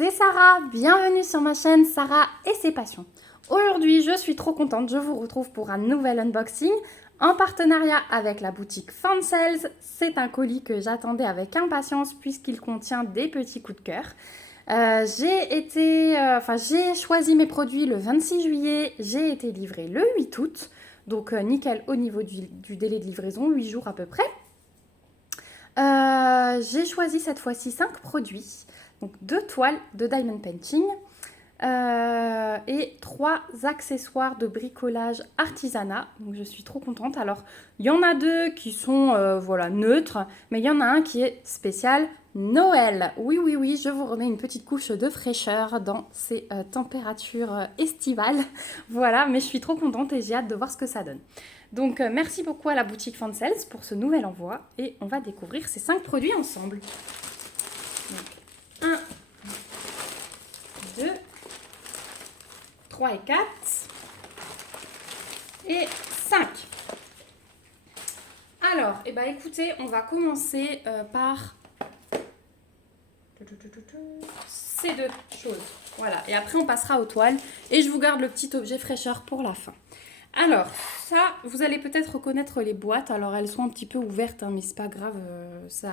c'est Sarah, bienvenue sur ma chaîne Sarah et ses passions. Aujourd'hui, je suis trop contente, je vous retrouve pour un nouvel unboxing en partenariat avec la boutique Fansales. C'est un colis que j'attendais avec impatience puisqu'il contient des petits coups de cœur. J'ai choisi mes produits le 26 juillet, j'ai été livrée le 8 août, donc nickel au niveau du délai de livraison, 8 jours à peu près. J'ai choisi cette fois-ci 5 produits, donc 2 toiles de diamond painting et 3 accessoires de bricolage artisanat. Donc je suis trop contente. Alors il y en a 2 qui sont neutres, mais il y en a un qui est spécial Noël. Oui, je vous remets une petite couche de fraîcheur dans ces températures estivales. Voilà, mais je suis trop contente et j'ai hâte de voir ce que ça donne. Donc, merci beaucoup à la boutique Fansales pour ce nouvel envoi et on va découvrir ces 5 produits ensemble. Donc, 1, 2, 3 et 4 et 5. Alors, écoutez, on va commencer par ces 2 choses. Voilà, et après on passera aux toiles et je vous garde le petit objet fraîcheur pour la fin. Alors, ça, vous allez peut-être reconnaître les boîtes. Alors, elles sont un petit peu ouvertes, mais c'est pas grave. Ce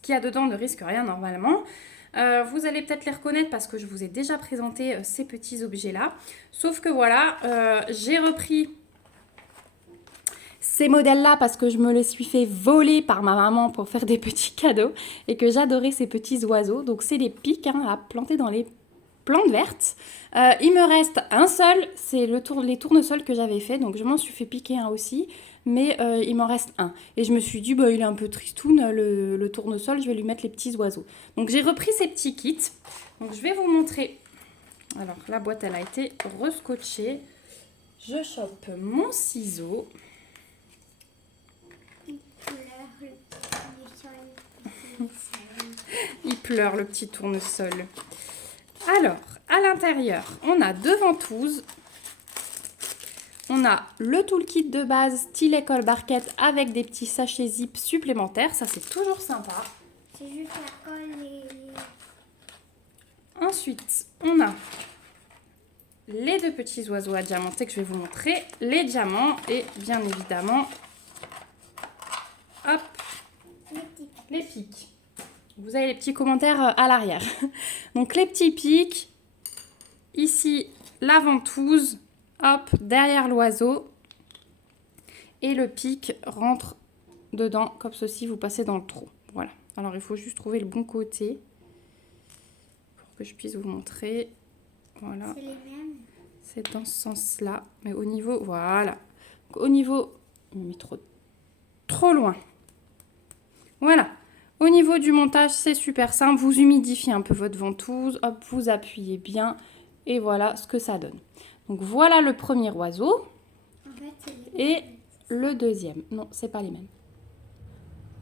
qu'il y a dedans ne risque rien normalement. Vous allez peut-être les reconnaître parce que je vous ai déjà présenté ces petits objets-là. Sauf que voilà, j'ai repris ces modèles-là parce que je me les suis fait voler par ma maman pour faire des petits cadeaux et que j'adorais ces petits oiseaux. Donc, c'est des pics à planter dans les plantes vertes. Il me reste un seul, c'est les tournesols que j'avais fait, donc je m'en suis fait piquer un aussi, mais il m'en reste un. Et je me suis dit, il est un peu tristoun, le tournesol, je vais lui mettre les petits oiseaux. Donc j'ai repris ces petits kits, donc je vais vous montrer. Alors la boîte, elle a été rescotchée. Je chope mon ciseau. Il pleure le petit tournesol. Alors, à l'intérieur, on a 2 ventouses. On a le toolkit de base style école barquette avec des petits sachets zip supplémentaires. Ça, c'est toujours sympa. C'est juste la colle et... Ensuite, on a les 2 petits oiseaux à diamanter que je vais vous montrer. Les diamants et bien évidemment, hop, les pics. Vous avez les petits commentaires à l'arrière. Donc, les petits pics. Ici, la ventouse. Hop, derrière l'oiseau. Et le pic rentre dedans, comme ceci. Vous passez dans le trou. Voilà. Alors, il faut juste trouver le bon côté. Pour que je puisse vous montrer. Voilà. C'est les mêmes. C'est dans ce sens-là. Mais au niveau... Voilà. Donc, au niveau... Il me met trop loin. Voilà. Au niveau du montage, c'est super simple. Vous humidifiez un peu votre ventouse. Hop, vous appuyez bien. Et voilà ce que ça donne. Donc, voilà le premier oiseau. En fait, Et le deuxième. Non, c'est pas les mêmes.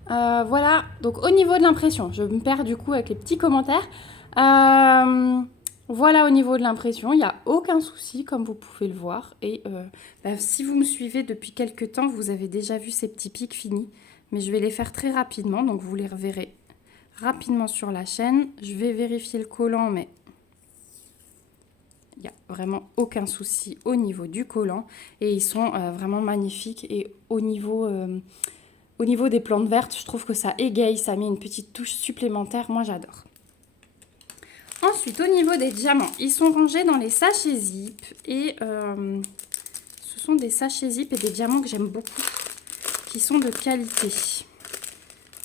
Voilà. Donc, au niveau de l'impression, je me perds du coup avec les petits commentaires. Voilà, au niveau de l'impression, il n'y a aucun souci, comme vous pouvez le voir. Et si vous me suivez depuis quelques temps, vous avez déjà vu ces petits pics finis. Mais je vais les faire très rapidement, donc vous les reverrez rapidement sur la chaîne. Je vais vérifier le collant, mais il n'y a vraiment aucun souci au niveau du collant. Et ils sont vraiment magnifiques. Et au niveau des plantes vertes, je trouve que ça égaye, ça met une petite touche supplémentaire. Moi, j'adore. Ensuite, au niveau des diamants, ils sont rangés dans les sachets zip. Et ce sont des sachets zip et des diamants que j'aime beaucoup, qui sont de qualité.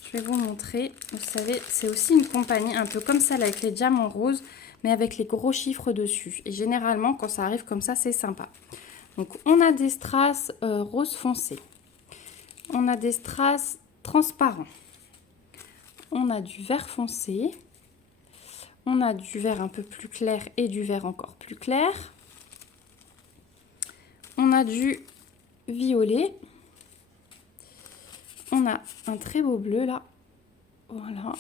Je vais vous montrer. Vous savez, c'est aussi une compagnie un peu comme celle avec les diamants roses, mais avec les gros chiffres dessus. Et généralement, quand ça arrive comme ça, c'est sympa. Donc, on a des strass rose foncé. On a des strass transparents. On a du vert foncé. On a du vert un peu plus clair et du vert encore plus clair. On a du violet. On a un très beau bleu là. Voilà.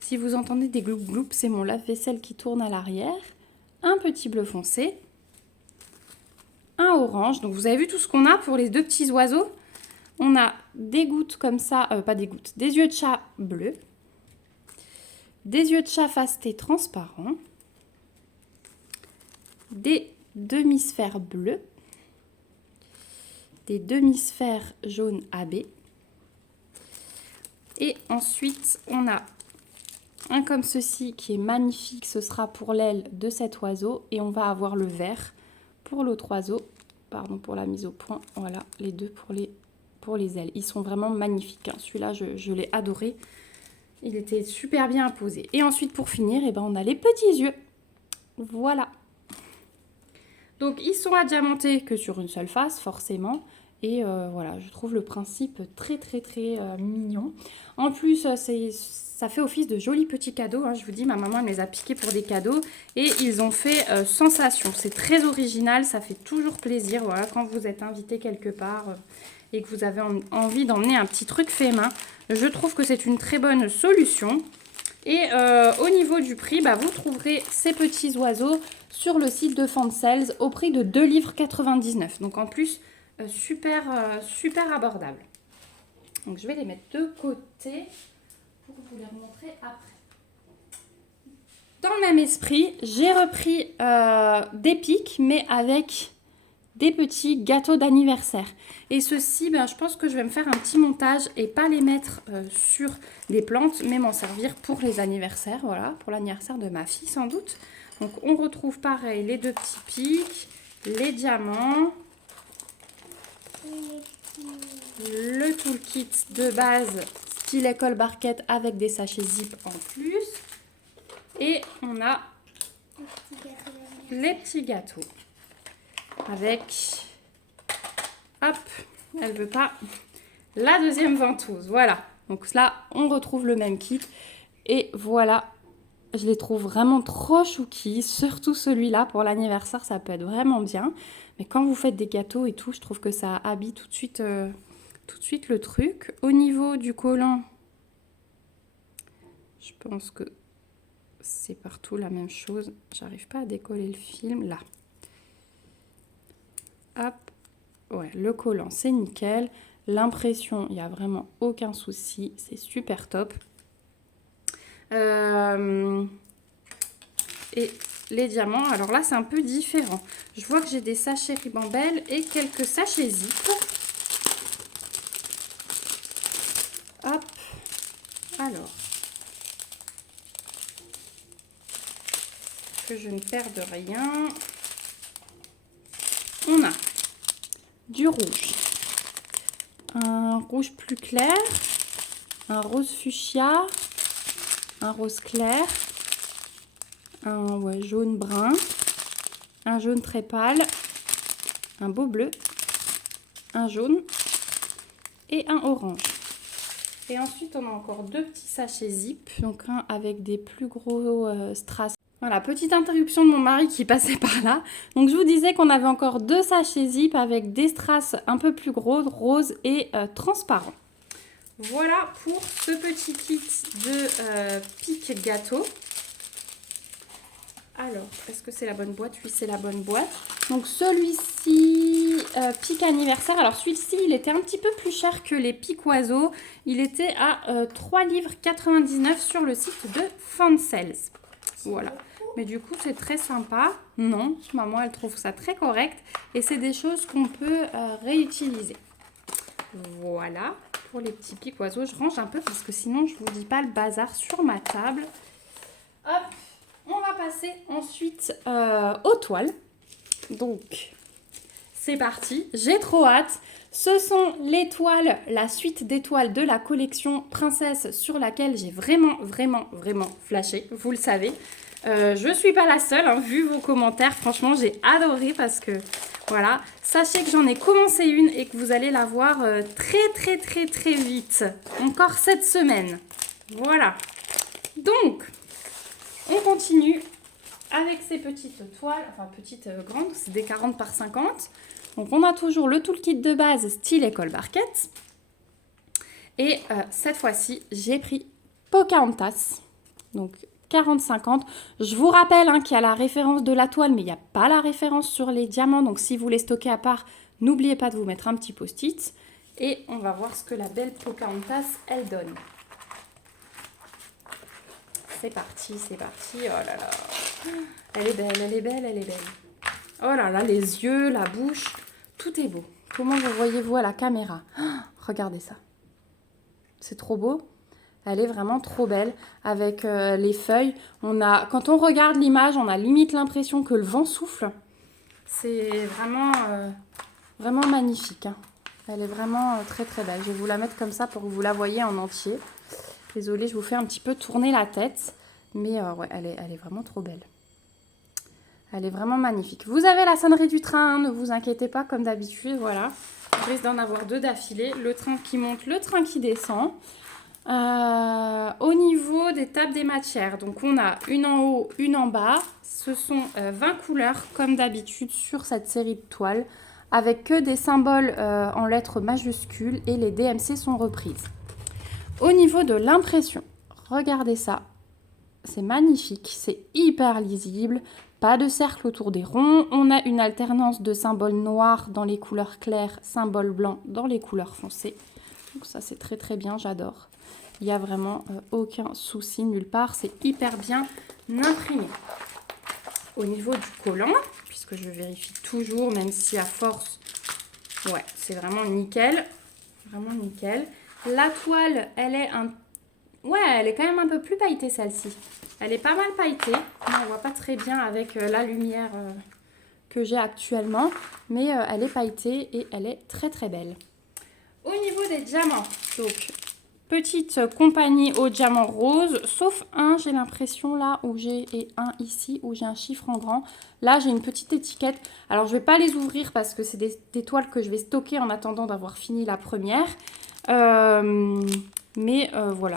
Si vous entendez des gloup gloup, c'est mon lave-vaisselle qui tourne à l'arrière. Un petit bleu foncé. Un orange. Donc vous avez vu tout ce qu'on a pour les 2 petits oiseaux. On a des gouttes comme ça, pas des gouttes, des yeux de chat bleus. des yeux de chat fasté transparents, des demi-sphères bleues, des demi-sphères jaunes AB. Et ensuite, on a un comme ceci qui est magnifique. Ce sera pour l'aile de cet oiseau. Et on va avoir le vert pour l'autre oiseau. Pardon pour la mise au point. Voilà, les deux pour les ailes. Ils sont vraiment magnifiques, hein. Celui-là, je l'ai adoré. Il était super bien posé. Et ensuite, pour finir, eh ben, on a les petits yeux. Voilà. Donc, ils sont à diamanter que sur une seule face, forcément. Et voilà, je trouve le principe très, très, très mignon. En plus, ça fait office de jolis petits cadeaux, hein. Je vous dis, ma maman elle me les a piqués pour des cadeaux. Et ils ont fait sensation. C'est très original, ça fait toujours plaisir. Voilà, quand vous êtes invité quelque part et que vous avez envie d'emmener un petit truc fait main, je trouve que c'est une très bonne solution. Et au niveau du prix, bah, vous trouverez ces petits oiseaux sur le site de Fansels au prix de 2,99 livres. Donc en plus, super abordable. Donc je vais les mettre de côté pour vous les remontrer après. Dans le même esprit, j'ai repris des pics, mais avec des petits gâteaux d'anniversaire. Et ceux-ci, ben, je pense que je vais me faire un petit montage et pas les mettre sur des plantes, mais m'en servir pour les anniversaires. Voilà, pour l'anniversaire de ma fille sans doute. Donc on retrouve pareil les deux petits pics, les diamants, le toolkit de base style école barquette avec des sachets zip en plus. Et on a les petits gâteaux avec, hop, elle veut pas, la deuxième ventouse. Voilà, donc là on retrouve le même kit. Et voilà, je les trouve vraiment trop chouki, surtout celui-là pour l'anniversaire, ça peut être vraiment bien. Mais quand vous faites des gâteaux et tout, je trouve que ça habille tout de suite le truc. Au niveau du collant, je pense que c'est partout la même chose. J'arrive pas à décoller le film, là. Hop, ouais, le collant, c'est nickel. L'impression, il n'y a vraiment aucun souci, c'est super top. Et les diamants, alors là c'est un peu différent. Je vois que j'ai des sachets ribambelle et quelques sachets zip. Hop, alors que je ne perde rien. On a du rouge, un rouge plus clair, un rose fuchsia, un rose clair, un jaune brun, un jaune très pâle, un beau bleu, un jaune et un orange. Et ensuite, on a encore deux petits sachets zip, donc un avec des plus gros strass. Voilà, petite interruption de mon mari qui passait par là. Donc, je vous disais qu'on avait encore deux sachets zip avec des strass un peu plus gros, rose et transparent. Voilà pour ce petit kit de pic gâteau. Alors, est-ce que c'est la bonne boîte? Oui, c'est la bonne boîte. Donc, celui-ci, pic anniversaire. Alors, celui-ci, il était un petit peu plus cher que les pics oiseaux. Il était à 3,99 livres sur le site de Fansels. Voilà. Mais du coup, c'est très sympa. Non, maman, elle trouve ça très correct. Et c'est des choses qu'on peut réutiliser. Voilà. Pour les petits pics oiseaux, je range un peu parce que sinon, je ne vous dis pas le bazar sur ma table. Hop. On va passer ensuite aux toiles. Donc, c'est parti. J'ai trop hâte. Ce sont les toiles, la suite des toiles de la collection Princesse sur laquelle j'ai vraiment flashé. Vous le savez. Je ne suis pas la seule, hein, vu vos commentaires. Franchement, j'ai adoré parce que, voilà. Sachez que j'en ai commencé une et que vous allez la voir très vite. Encore cette semaine. Voilà. Donc, on continue avec ces petites toiles, enfin petites grandes, c'est des 40 par 50. Donc on a toujours le toolkit de base style école barquette. Et cette fois-ci, j'ai pris Pocahontas, donc 40-50. Je vous rappelle qu'il y a la référence de la toile, mais il n'y a pas la référence sur les diamants. Donc si vous les stockez à part, n'oubliez pas de vous mettre un petit post-it. Et on va voir ce que la belle Pocahontas, elle donne. c'est parti, c'est parti. Oh là là. Elle est belle, elle est belle, elle est belle. Oh là là, les yeux, la bouche, tout est beau. Comment vous voyez-vous à la caméra? Regardez ça. C'est trop beau. Elle est vraiment trop belle avec les feuilles. Quand on regarde l'image, on a limite l'impression que le vent souffle. C'est vraiment, vraiment magnifique. Hein. Elle est vraiment très très belle. Je vais vous la mettre comme ça pour que vous la voyez en entier. Désolée, je vous fais un petit peu tourner la tête. Mais ouais, elle est vraiment trop belle. Elle est vraiment magnifique. Vous avez la sonnerie du train, ne vous inquiétez pas, comme d'habitude. Voilà. Je risque d'en avoir 2 d'affilée. Le train qui monte, le train qui descend. Au niveau des tables des matières, donc on a une en haut, une en bas. Ce sont 20 couleurs comme d'habitude sur cette série de toiles avec que des symboles en lettres majuscules et les DMC sont reprises. Au niveau de l'impression, regardez ça, c'est magnifique, c'est hyper lisible, pas de cercle autour des ronds, on a une alternance de symboles noirs dans les couleurs claires, symboles blancs dans les couleurs foncées. Donc ça c'est très très bien, j'adore. Il n'y a vraiment aucun souci nulle part. C'est hyper bien imprimé. Au niveau du collant, puisque je vérifie toujours, même si à force, ouais, c'est vraiment nickel. Vraiment nickel. La toile, elle est elle est quand même un peu plus pailletée celle-ci. Elle est pas mal pailletée. On ne voit pas très bien avec la lumière que j'ai actuellement. Mais elle est pailletée et elle est très très belle. Au niveau des diamants, donc... Petite compagnie au diamant rose, sauf un, j'ai l'impression là où j'ai, et un ici où j'ai un chiffre en grand. Là, j'ai une petite étiquette. Alors, je ne vais pas les ouvrir parce que c'est des toiles que je vais stocker en attendant d'avoir fini la première. Voilà,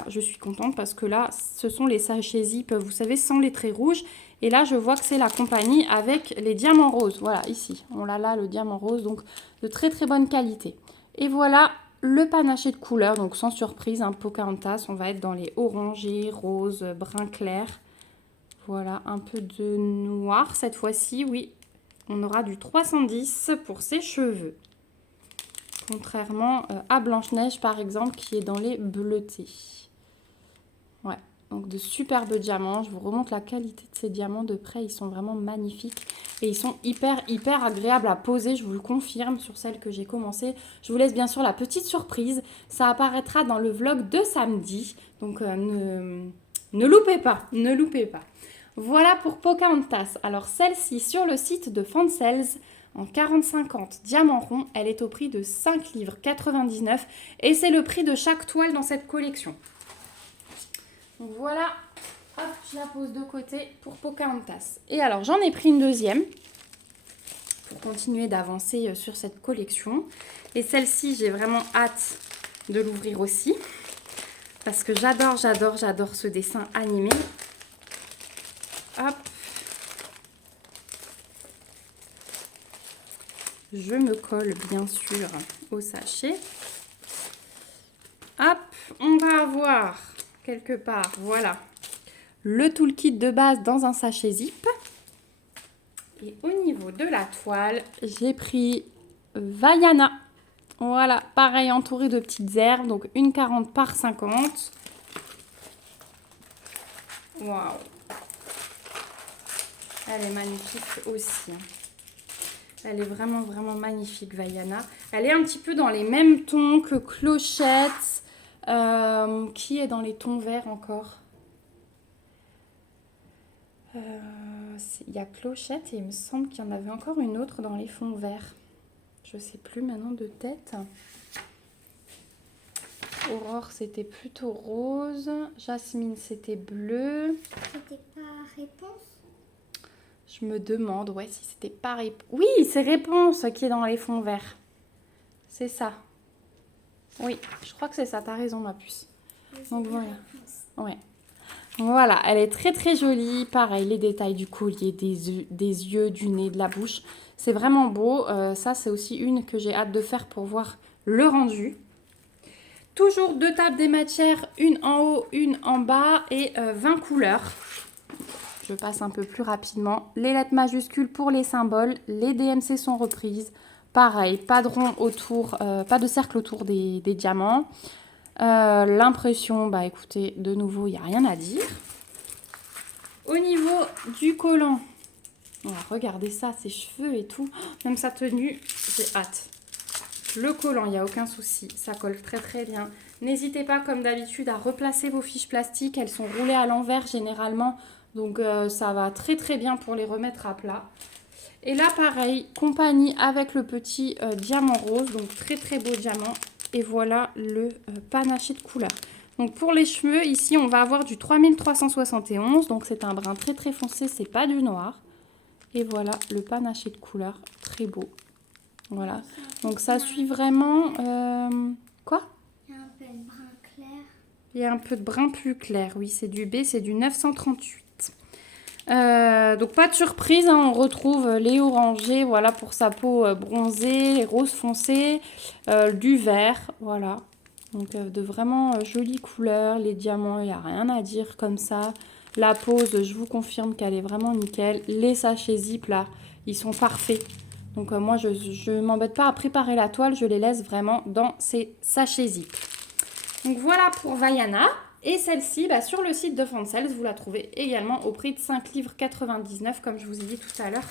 je suis contente parce que là, ce sont les sachets zip, vous savez, sans les traits rouges. Et là, je vois que c'est la compagnie avec les diamants roses. Voilà, ici, on l'a là, le diamant rose, donc de très très bonne qualité. Et voilà. Le panaché de couleurs, donc sans surprise, un Pocahontas, on va être dans les orangés, roses, brun clair. Voilà, un peu de noir cette fois-ci, oui. On aura du 310 pour ses cheveux. Contrairement à Blanche-Neige, par exemple, qui est dans les bleutés. Ouais, donc de superbes diamants. Je vous remontre la qualité de ces diamants de près. Ils sont vraiment magnifiques. Et ils sont hyper agréables à poser, je vous le confirme, sur celle que j'ai commencé. Je vous laisse bien sûr la petite surprise. Ça apparaîtra dans le vlog de samedi. Donc ne loupez pas, ne loupez pas. Voilà pour Pocahontas. Alors celle-ci sur le site de Fansels en 40-50 diamants ronds, elle est au prix de 5 livres 99 et c'est le prix de chaque toile dans cette collection. Donc voilà. Hop, je la pose de côté pour Pocahontas. Et alors, j'en ai pris une deuxième pour continuer d'avancer sur cette collection. Et celle-ci, j'ai vraiment hâte de l'ouvrir aussi. Parce que j'adore ce dessin animé. Hop. Je me colle bien sûr au sachet. Hop, on va avoir quelque part, voilà. Le toolkit de base dans un sachet zip. Et au niveau de la toile, j'ai pris Vaiana. Voilà, pareil, entouré de petites herbes. Donc une 40 par 50. Waouh! Elle est magnifique aussi. Elle est vraiment magnifique, Vaiana. Elle est un petit peu dans les mêmes tons que Clochette. Qui est dans les tons verts encore? Il y a Clochette et il me semble qu'il y en avait encore une autre dans les fonds verts. Je sais plus maintenant de tête. Aurore, c'était plutôt rose. Jasmine, c'était bleu. C'était pas réponse? Je me demande, ouais, si c'était pas réponse. Oui, c'est réponse qui est dans les fonds verts. C'est ça. Oui, je crois que c'est ça. T'as raison, ma puce. Donc voilà. Ouais. Voilà, elle est très jolie. Pareil, les détails du collier, des yeux, du nez, de la bouche. C'est vraiment beau. Ça, c'est aussi une que j'ai hâte de faire pour voir le rendu. Toujours 2 tables des matières, une en haut, une en bas et 20 couleurs. Je passe un peu plus rapidement. Les lettres majuscules pour les symboles. Les DMC sont reprises. Pareil, pas de rond autour, pas de cercle autour des diamants. L'impression, bah écoutez, de nouveau, il n'y a rien à dire. Au niveau du collant, on va regarder ça, ses cheveux et tout. Même sa tenue, j'ai hâte. Le collant, il n'y a aucun souci, ça colle très très bien. N'hésitez pas comme d'habitude à replacer vos fiches plastiques, elles sont roulées à l'envers généralement, donc ça va très très bien pour les remettre à plat. Et là pareil, compagnie avec le petit diamant rose, donc très très beau diamant. Et voilà le panaché de couleur. Donc pour les cheveux, ici on va avoir du 3371, donc c'est un brun très très foncé, c'est pas du noir. Et voilà le panaché de couleur, très beau. Voilà, donc ça suit vraiment... Quoi? Il y a un peu de brun clair. Il y a un peu de brun plus clair, oui, c'est du B, c'est du 938. Donc pas de surprise, hein, on retrouve les orangés, voilà, pour sa peau bronzée, les roses foncés, du vert, voilà. Donc de vraiment jolies couleurs, les diamants, il n'y a rien à dire comme ça. La pose, je vous confirme qu'elle est vraiment nickel. Les sachets zip, là, ils sont parfaits. Donc moi, je ne m'embête pas à préparer la toile, je les laisse vraiment dans ces sachets zip. Donc voilà pour Vaiana. Et celle-ci, bah, sur le site de Fancels, vous la trouvez également au prix de 5,99 livres comme je vous ai dit tout à l'heure.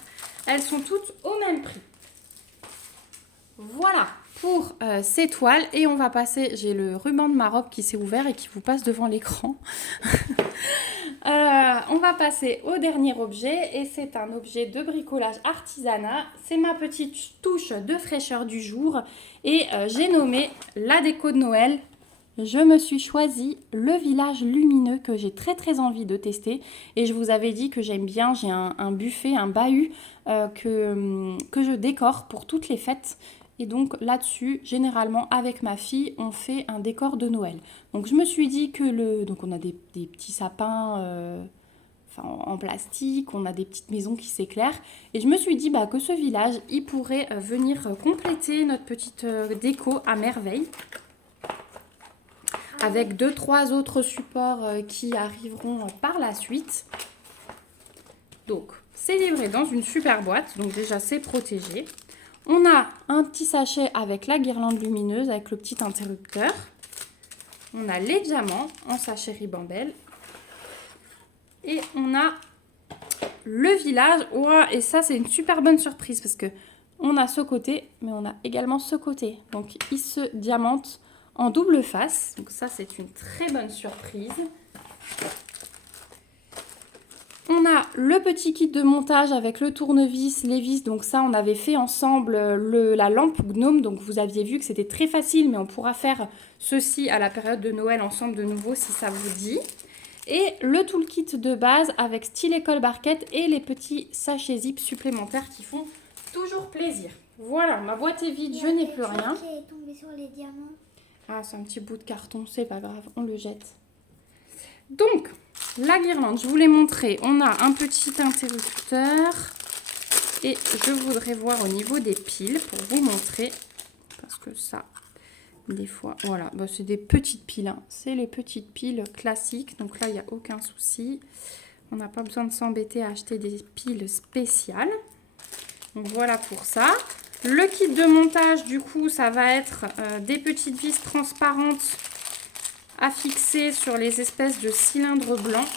Elles sont toutes au même prix. Voilà pour ces toiles. Et on va passer, j'ai le ruban de ma robe qui s'est ouvert et qui vous passe devant l'écran. On va passer au dernier objet et c'est un objet de bricolage artisanat. C'est ma petite touche de fraîcheur du jour et j'ai nommé la déco de Noël. Je me suis choisi le village lumineux que j'ai très très envie de tester et je vous avais dit que j'aime bien, j'ai un buffet, un bahut que je décore pour toutes les fêtes. Et donc là-dessus, généralement avec ma fille, on fait un décor de Noël. Donc je me suis dit que donc on a des petits sapins en plastique, on a des petites maisons qui s'éclairent. Et je me suis dit que ce village, il pourrait venir compléter notre petite déco à merveille. Avec 2-3 autres supports qui arriveront par la suite. Donc, c'est livré dans une super boîte. Donc déjà, c'est protégé. On a un petit sachet avec la guirlande lumineuse, avec le petit interrupteur. On a les diamants en sachet ribambelle. Et on a le village. Ouais, et ça, c'est une super bonne surprise parce que on a ce côté, mais on a également ce côté. Donc, il se diamante en double face. Donc ça, c'est une très bonne surprise. On a le petit kit de montage avec le tournevis, les vis. Donc ça, on avait fait ensemble la lampe gnome. Donc vous aviez vu que c'était très facile, mais on pourra faire ceci à la période de Noël ensemble de nouveau si ça vous dit. Et le toolkit de base avec stylet colle barquette et les petits sachets zip supplémentaires qui font toujours plaisir. Voilà, ma boîte est vide, je n'ai plus rien. Qui est tombé sur les diamants. Ah, c'est un petit bout de carton, c'est pas grave, on le jette. Donc, la guirlande, je vous l'ai montré. On a un petit interrupteur. Et je voudrais voir au niveau des piles pour vous montrer. Parce que ça, des fois, voilà, c'est des petites piles. Hein. C'est les petites piles classiques. Donc là, il n'y a aucun souci. On n'a pas besoin de s'embêter à acheter des piles spéciales. Donc voilà pour ça. Le kit de montage, du coup, ça va être des petites vis transparentes à fixer sur les espèces de cylindres blancs.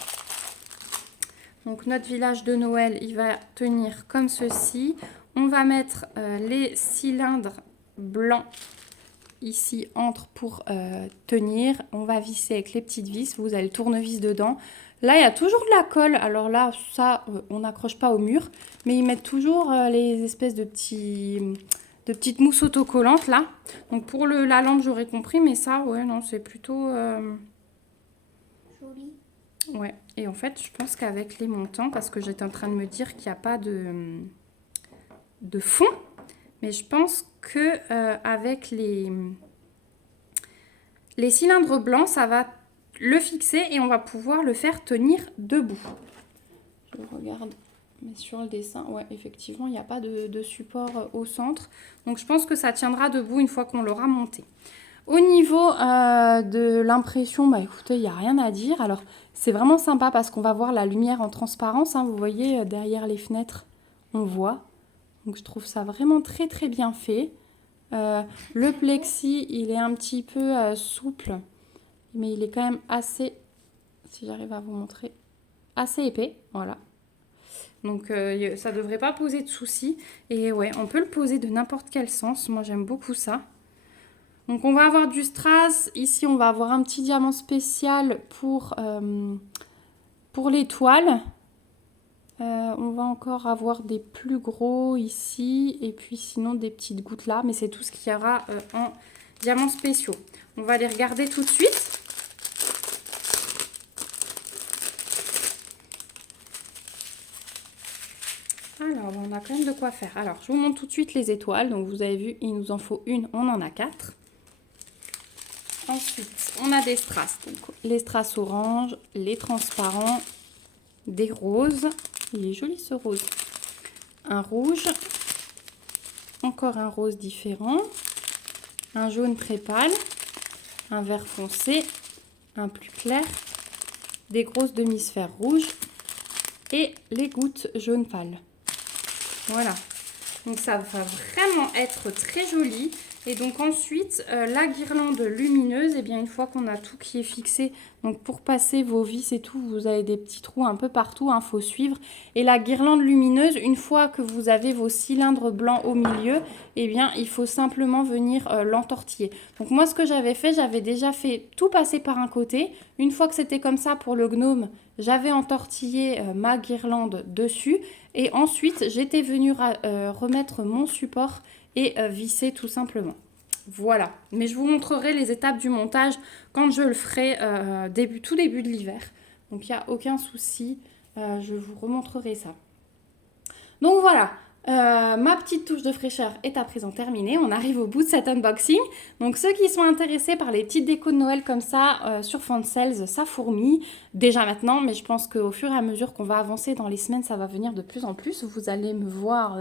Donc notre village de Noël, il va tenir comme ceci. On va mettre les cylindres blancs ici entre pour tenir. On va visser avec les petites vis. Vous avez le tournevis dedans. Là, il y a toujours de la colle. Alors là, ça, on n'accroche pas au mur. Mais ils mettent toujours les espèces de petites mousses autocollantes là. Donc pour la lampe, j'aurais compris. Mais ça, ouais, non, c'est plutôt... Joli. Ouais. Et en fait, je pense qu'avec les montants, parce que j'étais en train de me dire qu'il n'y a pas de fond. Mais je pense que avec les cylindres blancs, ça va le fixer et on va pouvoir le faire tenir debout. Je regarde, mais sur le dessin, ouais, effectivement, il n'y a pas de support au centre. Donc, je pense que ça tiendra debout une fois qu'on l'aura monté. Au niveau de l'impression, écoutez, il n'y a rien à dire. Alors, c'est vraiment sympa parce qu'on va voir la lumière en transparence. Hein, vous voyez, derrière les fenêtres, on voit. Donc, je trouve ça vraiment très, très bien fait. Le plexi, il est un petit peu souple. Mais il est quand même assez, si j'arrive à vous montrer, assez épais, voilà. Donc ça devrait pas poser de soucis. Et ouais, on peut le poser de n'importe quel sens. Moi j'aime beaucoup ça. Donc on va avoir du strass. Ici on va avoir un petit diamant spécial pour l'étoile. On va encore avoir des plus gros ici. Et puis sinon des petites gouttes là. Mais c'est tout ce qu'il y aura en diamants spéciaux. On va les regarder tout de suite. Alors, on a quand même de quoi faire. Alors, je vous montre tout de suite les étoiles. Donc, vous avez vu, il nous en faut une. On en a 4. Ensuite, on a des strass. Donc, les strass orange, les transparents, des roses. Il est joli ce rose. Un rouge. Encore un rose différent. Un jaune très pâle. Un vert foncé. Un plus clair. Des grosses demi-sphères rouges. Et les gouttes jaune pâle. Voilà, donc ça va vraiment être très joli. Et donc ensuite, la guirlande lumineuse, et bien une fois qu'on a tout qui est fixé, donc pour passer vos vis et tout, vous avez des petits trous un peu partout, il faut suivre. Et la guirlande lumineuse, une fois que vous avez vos cylindres blancs au milieu, et bien il faut simplement venir l'entortiller. Donc moi ce que j'avais fait, j'avais déjà fait tout passer par un côté. Une fois que c'était comme ça pour le gnome, j'avais entortillé ma guirlande dessus. Et ensuite, j'étais venue remettre mon support et visser tout simplement. Voilà. Mais je vous montrerai les étapes du montage quand je le ferai tout début de l'hiver. Donc, il n'y a aucun souci. Je vous remontrerai ça. Donc, voilà. Ma petite touche de fraîcheur est à présent terminée. On arrive au bout de cet unboxing. Donc ceux qui sont intéressés par les petites décos de Noël comme ça sur Fansales, ça fourmille déjà maintenant. Mais je pense qu'au fur et à mesure qu'on va avancer dans les semaines, ça va venir de plus en plus. Vous allez me voir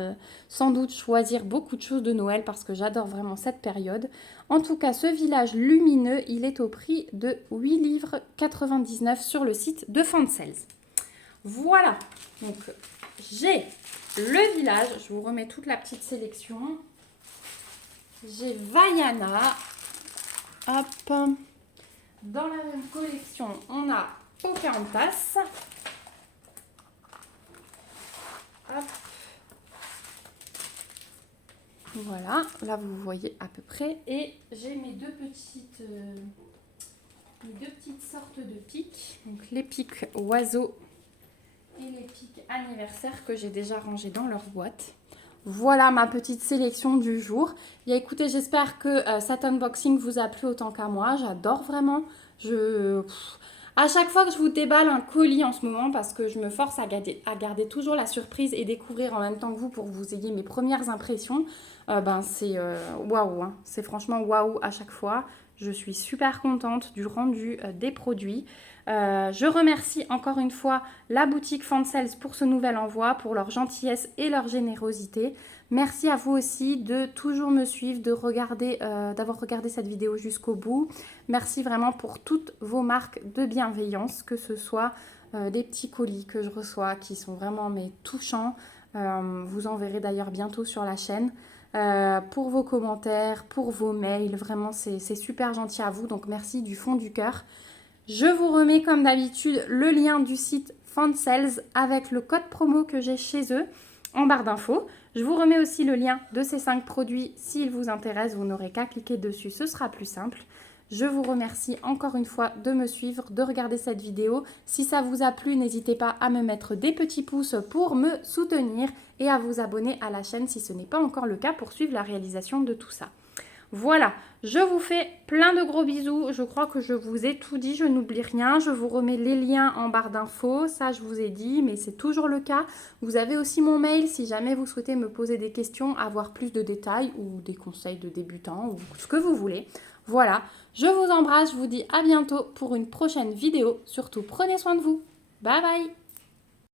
sans doute choisir beaucoup de choses de Noël parce que j'adore vraiment cette période. En tout cas, ce village lumineux, il est au prix de 8 livres 99 sur le site de Fansales. Voilà. Donc j'ai le village, je vous remets toute la petite sélection. J'ai Vaiana. Hop. Dans la même collection, on a Pocahontas. Hop. Voilà, là vous voyez à peu près. Et j'ai mes deux petites sortes de pics. Donc les pics oiseaux et les pics anniversaires que j'ai déjà rangés dans leur boîte. Voilà ma petite sélection du jour. Et écoutez, j'espère que cet unboxing vous a plu autant qu'à moi. J'adore vraiment. À chaque fois que je vous déballe un colis en ce moment, parce que je me force à garder toujours la surprise et découvrir en même temps que vous pour que vous ayez mes premières impressions, c'est waouh. Hein. C'est franchement waouh à chaque fois. Je suis super contente du rendu des produits. Je remercie encore une fois la boutique Fansales pour ce nouvel envoi, pour leur gentillesse et leur générosité. Merci à vous aussi de toujours me suivre, d'avoir regardé cette vidéo jusqu'au bout. Merci vraiment pour toutes vos marques de bienveillance, que ce soit des petits colis que je reçois qui sont vraiment touchants. Vous en verrez d'ailleurs bientôt sur la chaîne. Pour vos commentaires, pour vos mails, vraiment c'est super gentil à vous, donc merci du fond du cœur. Je vous remets comme d'habitude le lien du site Fansales avec le code promo que j'ai chez eux en barre d'infos. Je vous remets aussi le lien de ces 5 produits s'ils vous intéressent, vous n'aurez qu'à cliquer dessus, ce sera plus simple. Je vous remercie encore une fois de me suivre, de regarder cette vidéo. Si ça vous a plu, n'hésitez pas à me mettre des petits pouces pour me soutenir et à vous abonner à la chaîne si ce n'est pas encore le cas pour suivre la réalisation de tout ça. Voilà, je vous fais plein de gros bisous. Je crois que je vous ai tout dit, je n'oublie rien. Je vous remets les liens en barre d'infos, ça je vous ai dit, mais c'est toujours le cas. Vous avez aussi mon mail si jamais vous souhaitez me poser des questions, avoir plus de détails ou des conseils de débutants ou ce que vous voulez. Voilà, je vous embrasse, je vous dis à bientôt pour une prochaine vidéo. Surtout, prenez soin de vous. Bye bye!